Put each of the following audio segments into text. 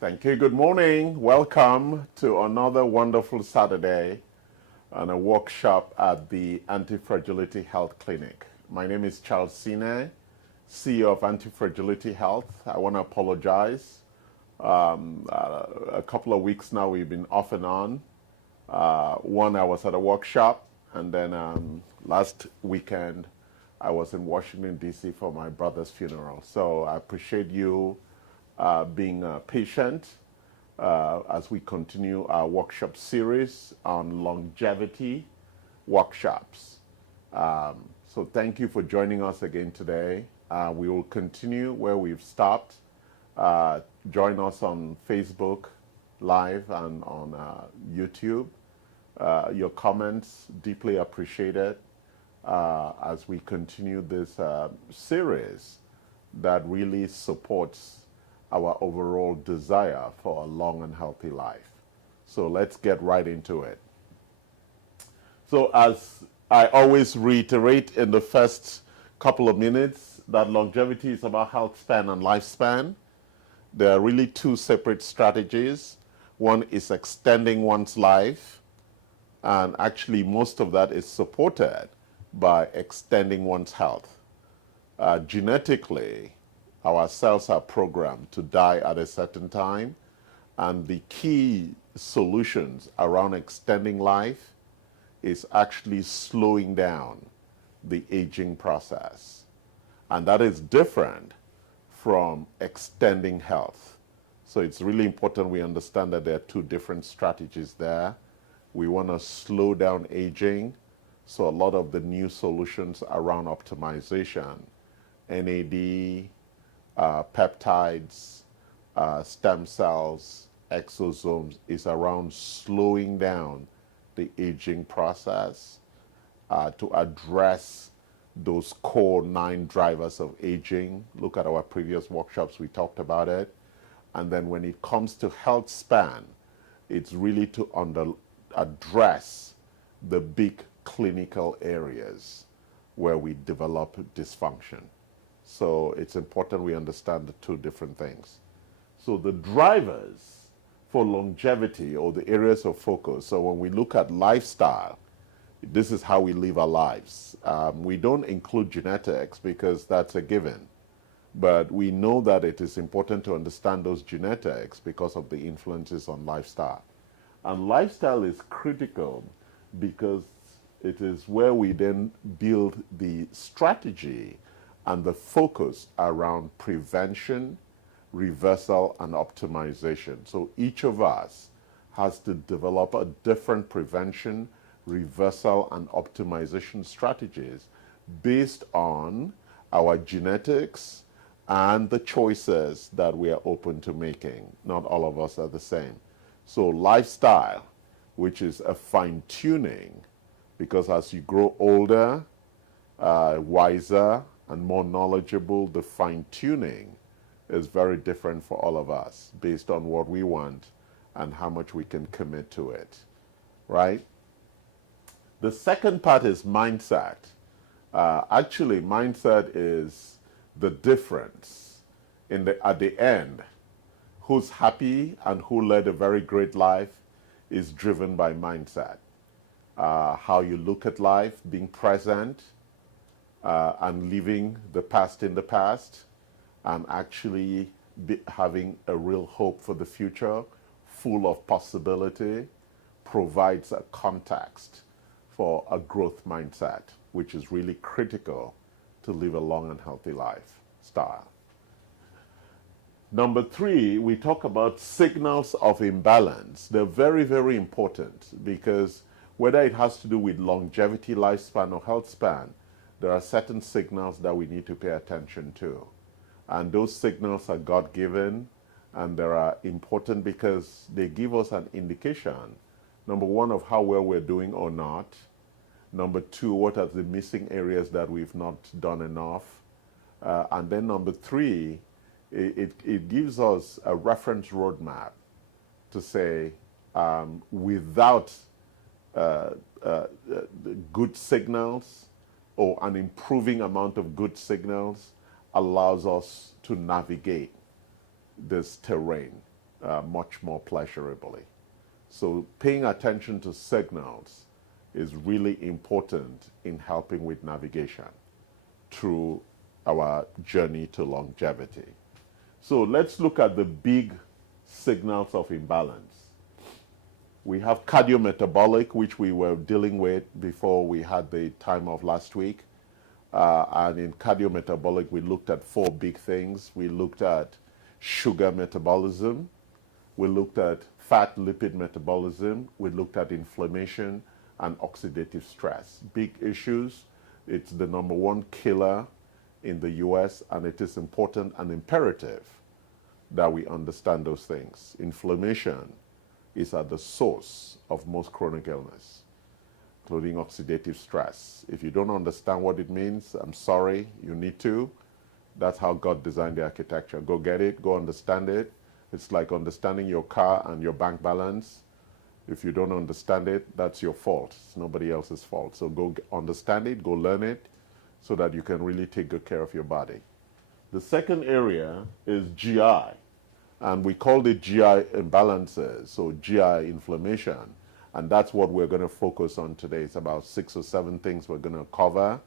Thank you. Good morning. Welcome to another wonderful Saturday and a workshop at the Anti-Fragility Health Clinic. My name is Charles Sine, CEO of Anti-Fragility Health. I want to apologize. A couple of weeks now we've been off and on. One, I was at a workshop, and then last weekend I was in Washington, D.C. for my brother's funeral. So I appreciate you being patient as we continue our workshop series on longevity workshops. So thank you for joining us again today. We will continue where we've stopped. Join us on Facebook Live and on YouTube. Your comments, deeply appreciated as we continue this series that really supports our overall desire for a long and healthy life. So let's get right into it. So as I always reiterate in the first couple of minutes, that longevity is about health span and lifespan. There are really two separate strategies. One is extending one's life, and actually most of that is supported by extending one's health. Genetically, our cells are programmed to die at a certain time, and the key solutions around extending life is actually slowing down the aging process. And that is different from extending health. So it's really important we understand that there are two different strategies there. We want to slow down aging, so a lot of the new solutions around optimization, NAD, peptides, stem cells, exosomes, is around slowing down the aging process to address those core 9 drivers of aging. Look at our previous workshops, we talked about it. And then when it comes to health span, it's really to address the big clinical areas where we develop dysfunction. So it's important we understand the two different things. So the drivers for longevity, or the areas of focus, so when we look at lifestyle, this is how we live our lives. We don't include genetics because that's a given. But we know that it is important to understand those genetics because of the influences on lifestyle. And lifestyle is critical because it is where we then build the strategy and the focus around prevention, reversal, and optimization. So each of us has to develop a different prevention, reversal, and optimization strategies based on our genetics and the choices that we are open to making. Not all of us are the same. So lifestyle, which is a fine-tuning, because as you grow older, wiser, and more knowledgeable, the fine-tuning is very different for all of us based on what we want and how much we can commit to it, right? The second part is mindset. Actually, mindset is the difference at the end. Who's happy and who led a very great life is driven by mindset. How you look at life, being present, and leaving the past in the past, and actually having a real hope for the future, full of possibility, provides a context for a growth mindset, which is really critical to live a long and healthy lifestyle. Number 3, we talk about signals of imbalance. They're very, very important because whether it has to do with longevity, lifespan, or health span, there are certain signals that we need to pay attention to. And those signals are God-given, and they are important because they give us an indication, number 1, of how well we're doing or not. Number 2, what are the missing areas that we've not done enough. And then number 3, it gives us a reference roadmap to say, without good signals, or an improving amount of good signals, allows us to navigate this terrain. much more pleasurably. So paying attention to signals is really important in helping with navigation through our journey to longevity. So let's look at the big signals of imbalance. We have cardiometabolic, which we were dealing with before we had the time of last week. And in cardiometabolic, we looked at four big things. We looked at sugar metabolism. We looked at fat lipid metabolism. We looked at inflammation and oxidative stress. Big issues. It's the number one killer in the US, and it is important and imperative that we understand those things. Inflammation is at the source of most chronic illness, including oxidative stress. If you don't understand what it means, I'm sorry, you need to. That's how God designed the architecture. Go get it, go understand it. It's like understanding your car and your bank balance. If you don't understand it, that's your fault. It's nobody else's fault. So go understand it, go learn it, so that you can really take good care of your body. The second area is GI, and we called it GI imbalances, so GI inflammation. And that's what we're going to focus on today. It's about 6 or 7 things we're going to cover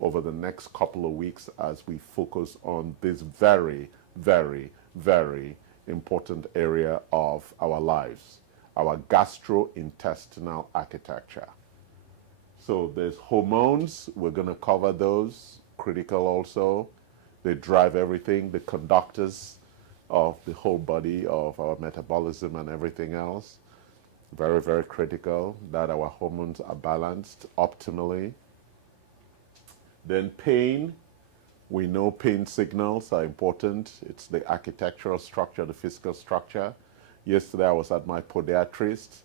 over the next couple of weeks as we focus on this very, very, very important area of our lives, our gastrointestinal architecture. So there's hormones, we're going to cover those, critical also. They drive everything, the conductors of the whole body, of our metabolism and everything else. Very, very critical that our hormones are balanced optimally. Then pain, we know pain signals are important. It's the architectural structure, the physical structure. Yesterday I was at my podiatrist,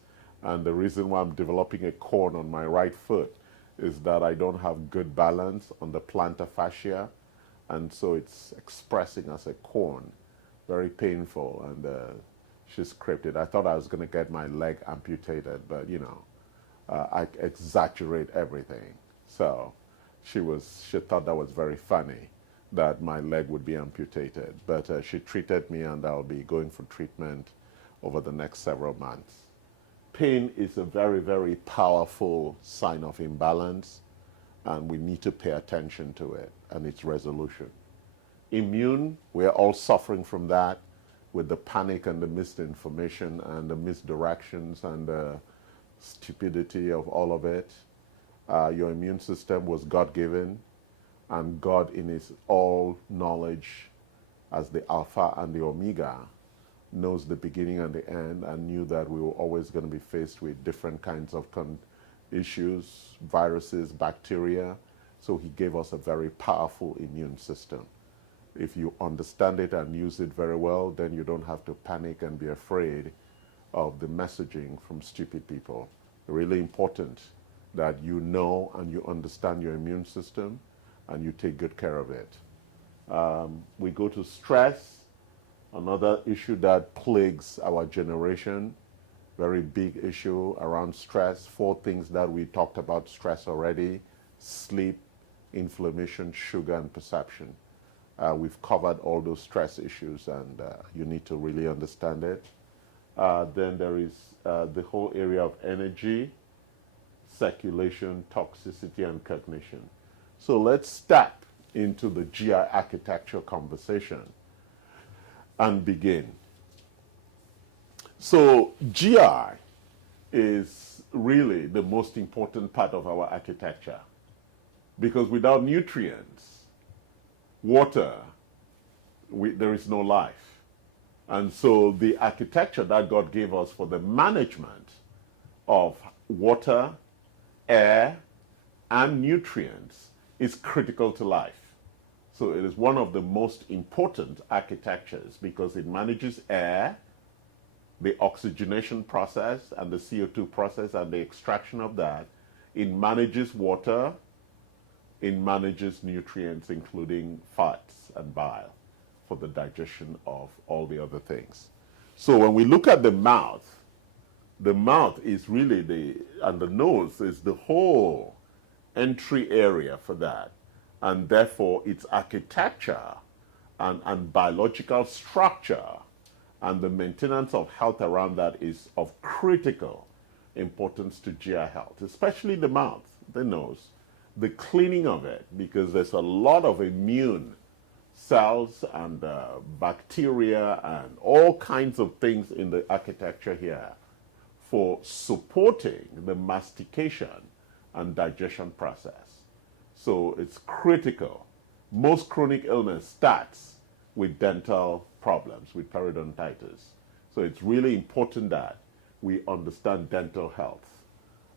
and the reason why I'm developing a corn on my right foot is that I don't have good balance on the plantar fascia, and so it's expressing as a corn. Very painful, and she scraped it. I thought I was going to get my leg amputated, but you know, I exaggerate everything. So she thought that was very funny, that my leg would be amputated. But she treated me, and I'll be going for treatment over the next several months. Pain is a very, very powerful sign of imbalance, and we need to pay attention to it and its resolution. Immune, we're all suffering from that with the panic and the misinformation and the misdirections and the stupidity of all of it. Your immune system was God-given, and God in his all knowledge as the Alpha and the Omega knows the beginning and the end, and knew that we were always going to be faced with different kinds of issues, viruses, bacteria. So he gave us a very powerful immune system. If you understand it and use it very well, then you don't have to panic and be afraid of the messaging from stupid people. Really important that you know and you understand your immune system and you take good care of it. We go to stress, another issue that plagues our generation. Very big issue around stress. 4 things that we talked about stress already: sleep, inflammation, sugar, and perception. We've covered all those stress issues, and you need to really understand it. Then there is the whole area of energy, circulation, toxicity, and cognition. So let's step into the GI architecture conversation and begin. So GI is really the most important part of our architecture, because without nutrients, water, there is no life. And so the architecture that God gave us for the management of water, air, and nutrients is critical to life. So it is one of the most important architectures because it manages air, the oxygenation process and the CO2 process and the extraction of that. It manages water. It manages nutrients, including fats and bile, for the digestion of all the other things. So when we look at the mouth is really and the nose is the whole entry area for that. And therefore its architecture and biological structure And the maintenance of health around that is of critical importance to GI health, especially the mouth, the nose, the cleaning of it, because there's a lot of immune cells and bacteria and all kinds of things in the architecture here for supporting the mastication and digestion process. So it's critical. Most chronic illness starts with dental problems, with periodontitis. So it's really important that we understand dental health.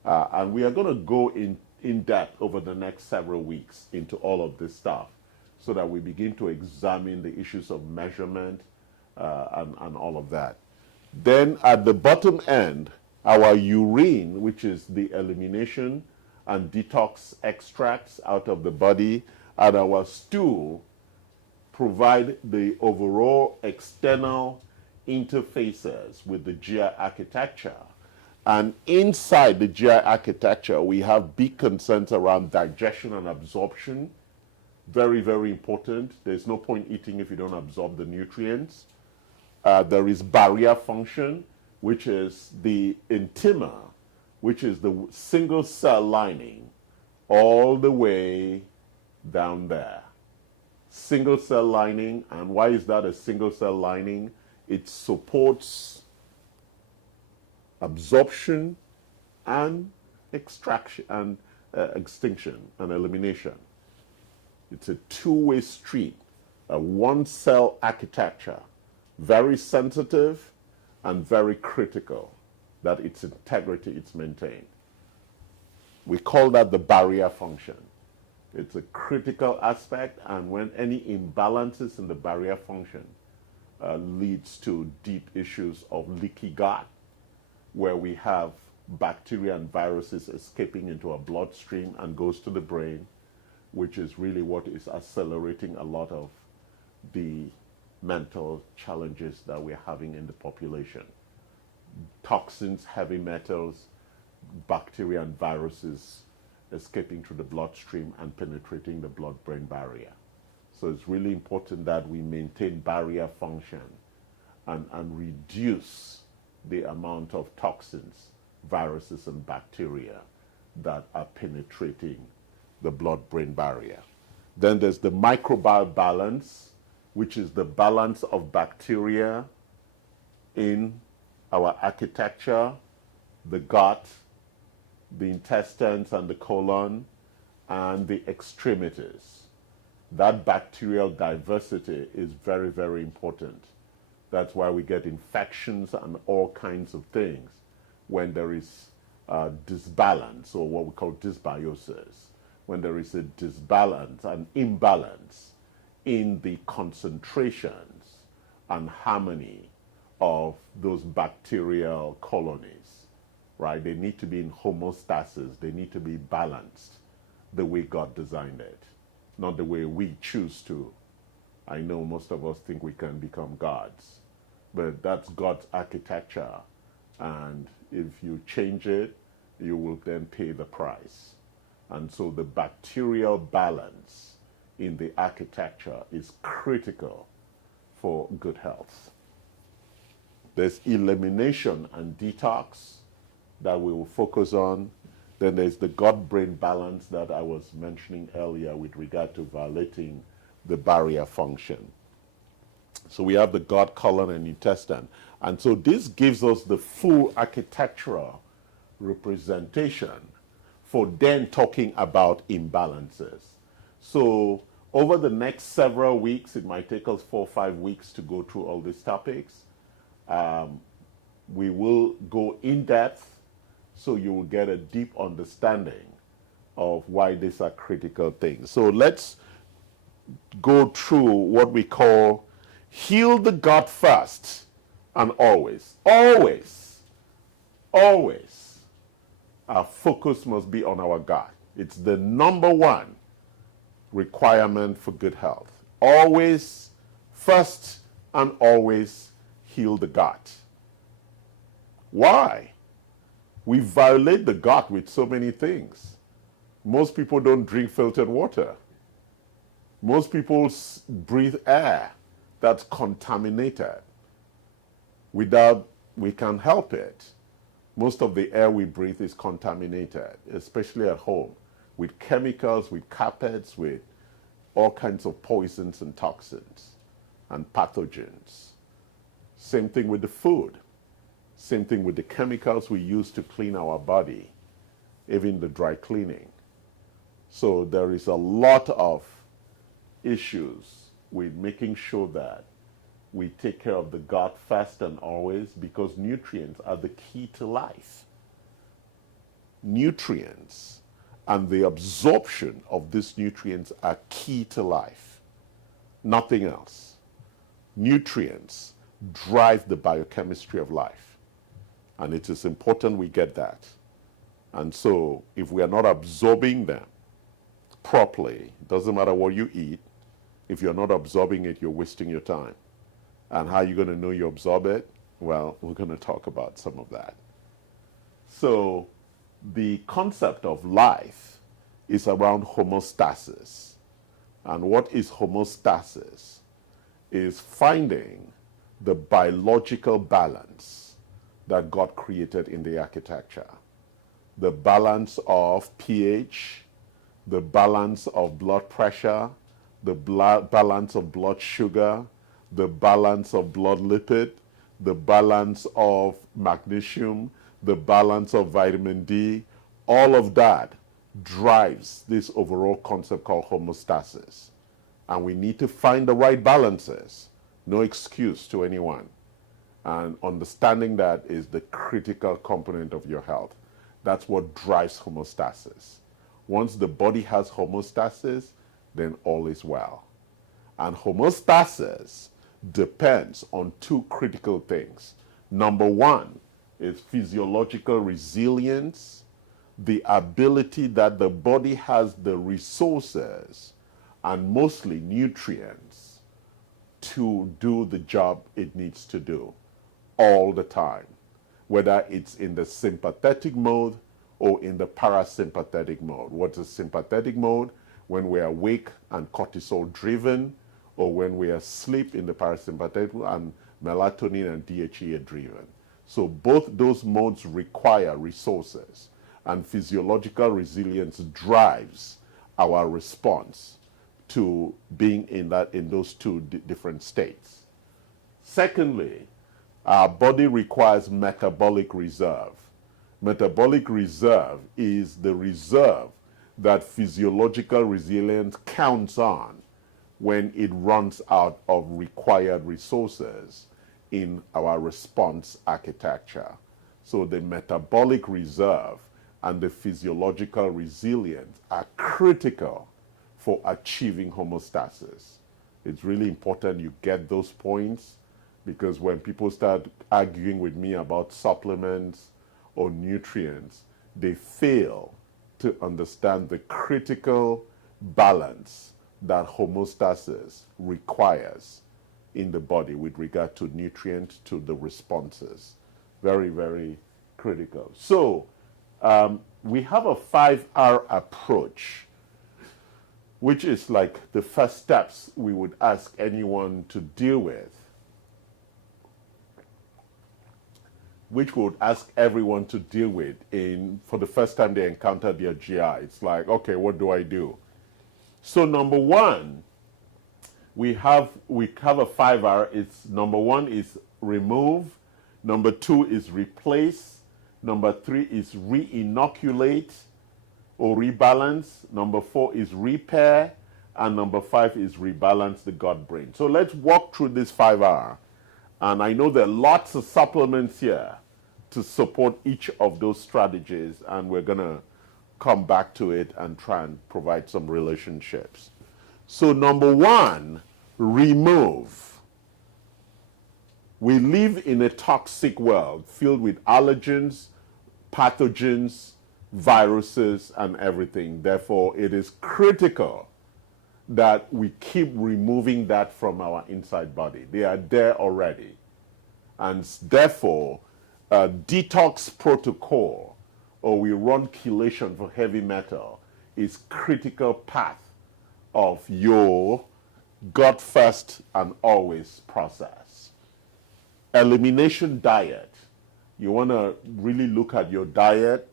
And we are going to go in depth over the next several weeks into all of this stuff so that we begin to examine the issues of measurement and all of that. Then at the bottom end, our urine, which is the elimination and detox extracts out of the body, and our stool provide the overall external interfaces with the GI architecture. And inside the GI architecture, we have big concerns around digestion and absorption. Very, very important. There's no point eating if you don't absorb the nutrients. There is barrier function, which is the intima, which is the single cell lining all the way down there. Single cell lining. And why is that a single cell lining? It supports absorption and extraction and extinction and elimination. It's a two-way street, a one-cell architecture, very sensitive and very critical that its integrity is maintained. We call that the barrier function. It's a critical aspect, and when any imbalances in the barrier function leads to deep issues of leaky gut, where we have bacteria and viruses escaping into our bloodstream and goes to the brain, which is really what is accelerating a lot of the mental challenges that we're having in the population. Toxins, heavy metals, bacteria and viruses escaping through the bloodstream and penetrating the blood-brain barrier. So it's really important that we maintain barrier function and reduce the amount of toxins, viruses, and bacteria that are penetrating the blood-brain barrier. Then there's the microbial balance, which is the balance of bacteria in our architecture, the gut, the intestines and the colon, and the extremities. That bacterial diversity is very, very important. That's why we get infections and all kinds of things when there is disbalance, or what we call dysbiosis, when there is a disbalance, an imbalance in the concentrations and harmony of those bacterial colonies, right? They need to be in homostasis. They need to be balanced the way God designed it, not the way we choose to. I know most of us think we can become gods, but that's God's architecture. And if you change it, you will then pay the price. And so the bacterial balance in the architecture is critical for good health. There's elimination and detox that we will focus on. Then there's the gut-brain balance that I was mentioning earlier with regard to violating the barrier function. So we have the gut, colon, and intestine. And so this gives us the full architectural representation for then talking about imbalances. So over the next several weeks, it might take us 4 or 5 weeks to go through all these topics. We will go in depth so you will get a deep understanding of why these are critical things. So let's go through what we call heal the gut first and always. Always, always, our focus must be on our gut. It's the number one requirement for good health. Always, first and always heal the gut. Why? We violate the gut with so many things. Most people don't drink filtered water. Most people breathe air that's contaminated. Without, we can't help it. Most of the air we breathe is contaminated, especially at home, with chemicals, with carpets, with all kinds of poisons and toxins and pathogens. Same thing with the food. Same thing with the chemicals we use to clean our body, even the dry cleaning. So there is a lot of issues with making sure that we take care of the gut first and always, because nutrients are the key to life. Nutrients and the absorption of these nutrients are key to life. Nothing else. Nutrients drive the biochemistry of life. And it is important we get that. And so if we are not absorbing them properly, it doesn't matter what you eat, if you're not absorbing it, you're wasting your time. And how are you going to know you absorb it? Well, we're going to talk about some of that. So the concept of life is around homostasis. And what is homostasis? Is finding the biological balance that God created in the architecture. The balance of pH, the balance of blood pressure, the balance of blood sugar, the balance of blood lipid, the balance of magnesium, the balance of vitamin D. All of that drives this overall concept called homostasis. And we need to find the right balances. No excuse to anyone. And understanding that is the critical component of your health. That's what drives homostasis. Once the body has homostasis, then all is well. And homostasis depends on two critical things. Number one is physiological resilience, the ability that the body has the resources and mostly nutrients to do the job it needs to do all the time, whether it's in the sympathetic mode or in the parasympathetic mode. What's a sympathetic mode? When we're awake and cortisol driven, or when we are asleep in the parasympathetic and melatonin and DHEA driven. So both those modes require resources, and physiological resilience drives our response to being in those two different states. Secondly, our body requires metabolic reserve. Metabolic reserve is the reserve that physiological resilience counts on when it runs out of required resources in our response architecture. So the metabolic reserve and the physiological resilience are critical for achieving homostasis. It's really important you get those points, because when people start arguing with me about supplements or nutrients, they fail to understand the critical balance that homostasis requires in the body with regard to nutrient to the responses. Very, very critical. So we have a 5R approach, which is like the first steps we would ask anyone to deal with, which we would ask everyone to deal with for the first time they encounter their GI. It's like, okay, what do I do? So number one, we have a 5R. It's number one is remove, number two is replace, number three is re-inoculate or rebalance, number four is repair, and number five is rebalance the gut-brain. So let's walk through this 5R. And I know there are lots of supplements here to support each of those strategies, and we're going to come back to it and try and provide some relationships. So number one, remove. We live in a toxic world filled with allergens, pathogens, viruses, and everything. Therefore, it is critical that we keep removing that from our inside body. They are there already. And therefore, a detox protocol, or we run chelation for heavy metal, is critical path of your gut first and always process. Elimination diet. You want to really look at your diet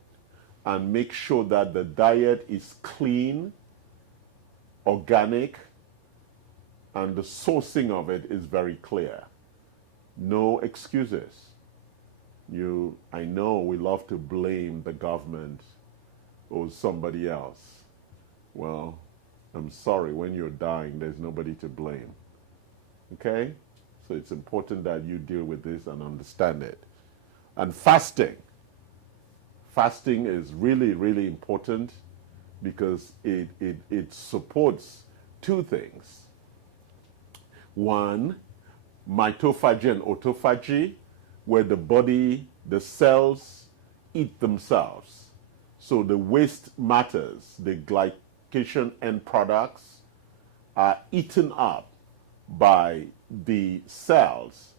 and make sure that the diet is clean, organic, and the sourcing of it is very clear. No excuses. I know we love to blame the government or somebody else. Well, I'm sorry, when you're dying, there's nobody to blame. Okay? So it's important that you deal with this and understand it. And fasting. Fasting is really, really important because it supports two things. One, mitophagy and autophagy, where the body, the cells eat themselves. So the waste matters, the glycation end products, are eaten up by the cells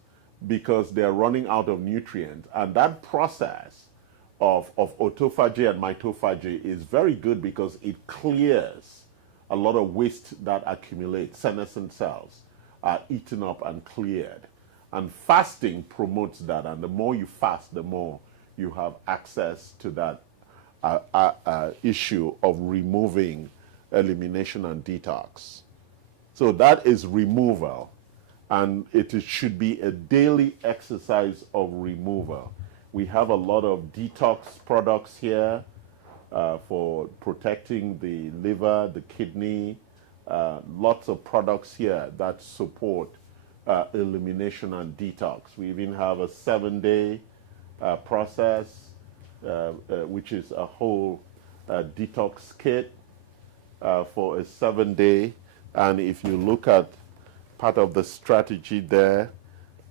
because they're running out of nutrients. And that process of autophagy and mitophagy is very good because it clears a lot of waste that accumulates. Senescent cells are eaten up and cleared. And fasting promotes that. And the more you fast, the more you have access to that issue of removing elimination and detox. So that is removal. And it should be a daily exercise of removal. We have a lot of detox products here for protecting the liver, the kidney, lots of products here that support elimination and detox. We even have a 7-day process, which is a whole detox kit for a 7-day. And if you look at part of the strategy there,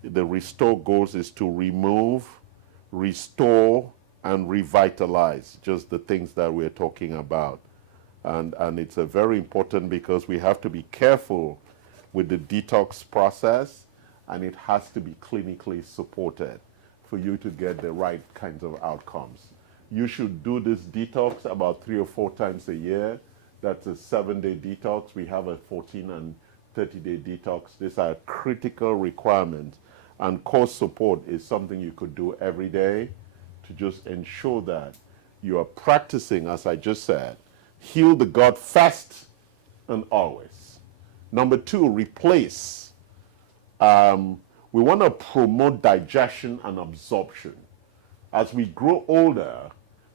the restore goals is to remove, restore, and revitalize, just the things that we're talking about. And it's a very important because we have to be careful with the detox process, and it has to be clinically supported for you to get the right kinds of outcomes. You should do this detox about 3 or 4 times a year. That's a 7-day detox. We have a 14 and 30-day detox. These are critical requirements. And course support is something you could do every day to just ensure that you are practicing, as I just said, heal the gut fast and always. Number 2, replace. We want to promote digestion and absorption. As we grow older,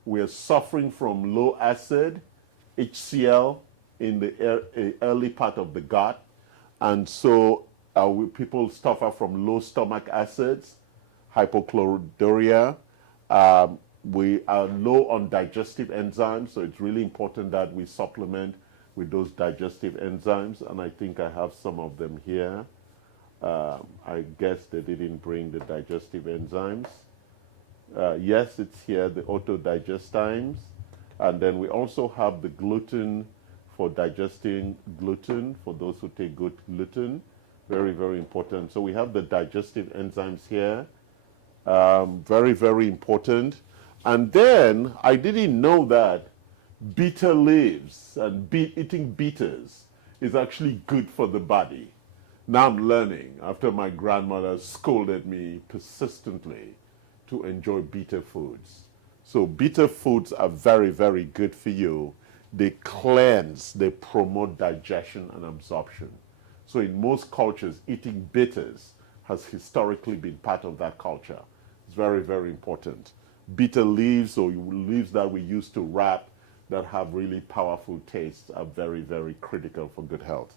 we are suffering from low acid, HCl, in the early part of the gut. And so people suffer from low stomach acids, hypochlorhydria. We are low on digestive enzymes, so it's really important that we supplement with those digestive enzymes. And I think I have some of them here. I guess they didn't bring the digestive enzymes. Yes, it's here, the autodigestines. And then we also have the gluten for digesting gluten, for those who take good gluten. Very, very important. So we have the digestive enzymes here. Very, very important. And then I didn't know that bitter leaves and eating bitters is actually good for the body. Now I'm learning, after my grandmother scolded me persistently to enjoy bitter foods. So bitter foods are very, very good for you. They cleanse, they promote digestion and absorption. So in most cultures, eating bitters has historically been part of that culture. It's very, very important. Bitter leaves, or leaves that we use to wrap that have really powerful tastes, are very, very critical for good health.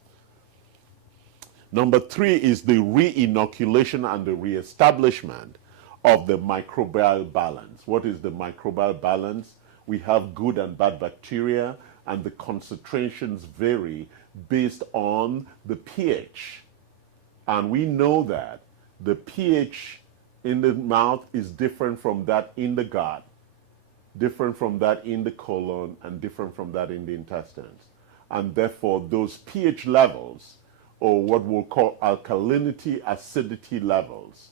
Number 3 is the re-inoculation and the re-establishment of the microbial balance. What is the microbial balance? We have good and bad bacteria, and the concentrations vary based on the pH. And we know that the pH in the mouth is different from that in the gut, different from that in the colon, and different from that in the intestines. And therefore, those pH levels, or what we'll call alkalinity, acidity levels,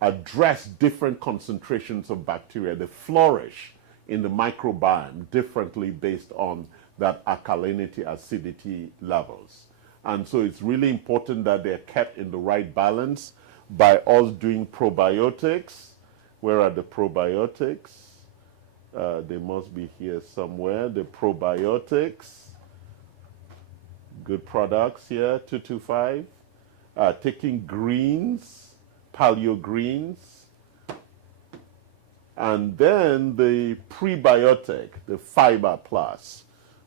address different concentrations of bacteria. They flourish in the microbiome differently based on that alkalinity, acidity levels. And so it's really important that they're kept in the right balance. by us doing probiotics. Where are the probiotics? They must be here somewhere. The probiotics, good products here, 225. Taking greens, paleo greens. And then the prebiotic, the Fiber Plus.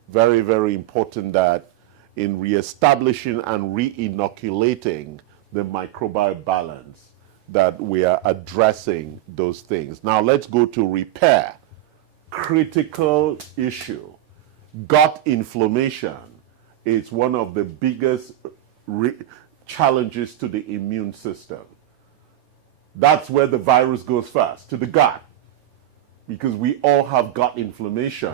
Very, very important that in reestablishing and re-inoculating the microbial balance that we are addressing those things. Now let's go to repair. Critical issue. Gut inflammation is one of the biggest challenges to the immune system. That's where the virus goes first, to the gut, because we all have gut inflammation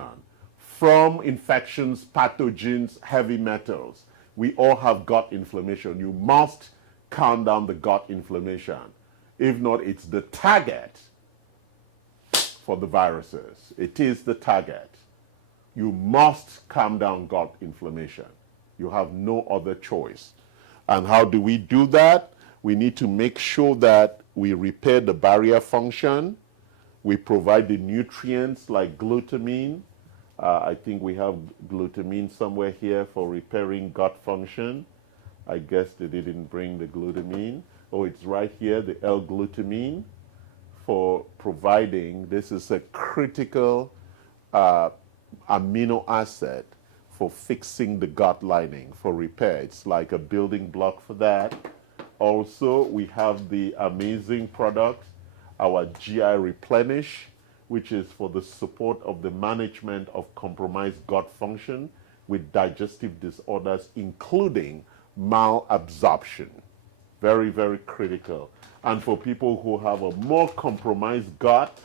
from infections, pathogens, heavy metals. We all have gut inflammation. You must calm down the gut inflammation. If not, it's the target for the viruses. It is the target. You must calm down gut inflammation. You have no other choice. And how do we do that? We need to make sure that we repair the barrier function. We provide the nutrients like glutamine. I think we have glutamine somewhere here for repairing gut function. I guess they didn't bring the glutamine. Oh, it's right here, the L-glutamine, for providing, this is a critical amino acid for fixing the gut lining, for repair. It's like a building block for that. Also, we have the amazing product, our GI Replenish, which is for the support of the management of compromised gut function with digestive disorders, including malabsorption. Very, very critical. And for people who have a more compromised gut,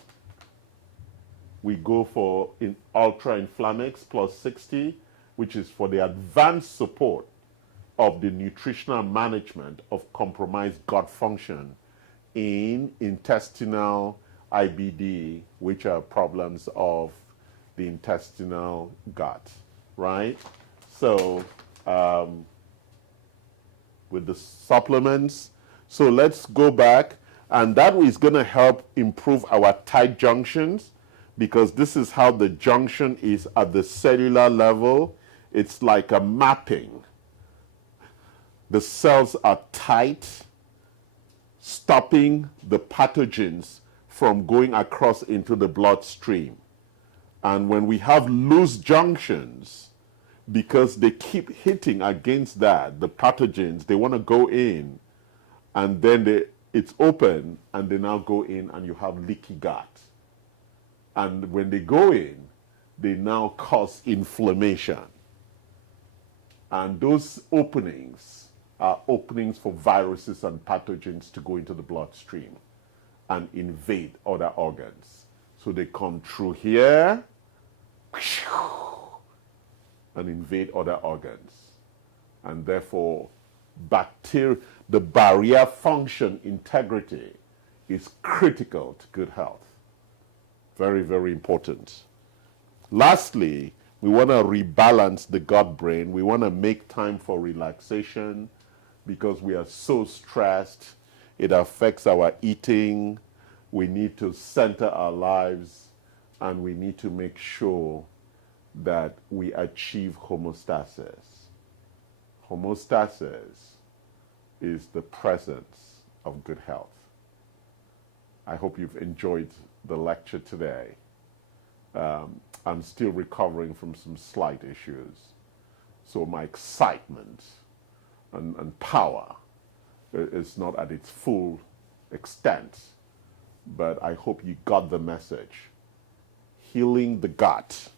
we go for Ultra Inflamex Plus 60, which is for the advanced support of the nutritional management of compromised gut function in intestinal IBD, which are problems of the intestinal gut, right? So, with the supplements, so let's go back, and that is going to help improve our tight junctions, because this is how the junction is at the cellular level. It's like a mapping. The cells are tight, stopping the pathogens from going across into the bloodstream. And when we have loose junctions, because they keep hitting against that, the pathogens, they want to go in, and then it's open, and they now go in, and you have leaky gut. And when they go in, they now cause inflammation. And those openings are openings for viruses and pathogens to go into the bloodstream and invade other organs. So they come through here and invade other organs. And therefore, the barrier function integrity is critical to good health. Very, very important. Lastly, we want to rebalance the gut-brain. We want to make time for relaxation because we are so stressed. It affects our eating. We need to center our lives, and we need to make sure that we achieve homostasis. Homostasis is the presence of good health. I hope you've enjoyed the lecture today. I'm still recovering from some slight issues. So my excitement and power is not at its full extent, but I hope you got the message. Healing the gut,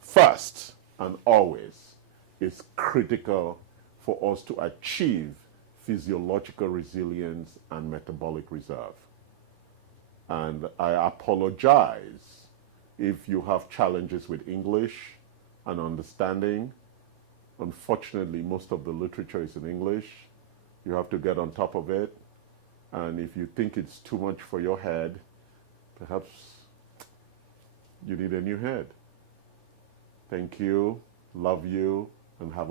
first and always, is critical for us to achieve physiological resilience and metabolic reserve. And I apologize if you have challenges with English and understanding. Unfortunately, most of the literature is in English. You have to get on top of it. And if you think it's too much for your head, perhaps you need a new head. Thank you, love you, and have a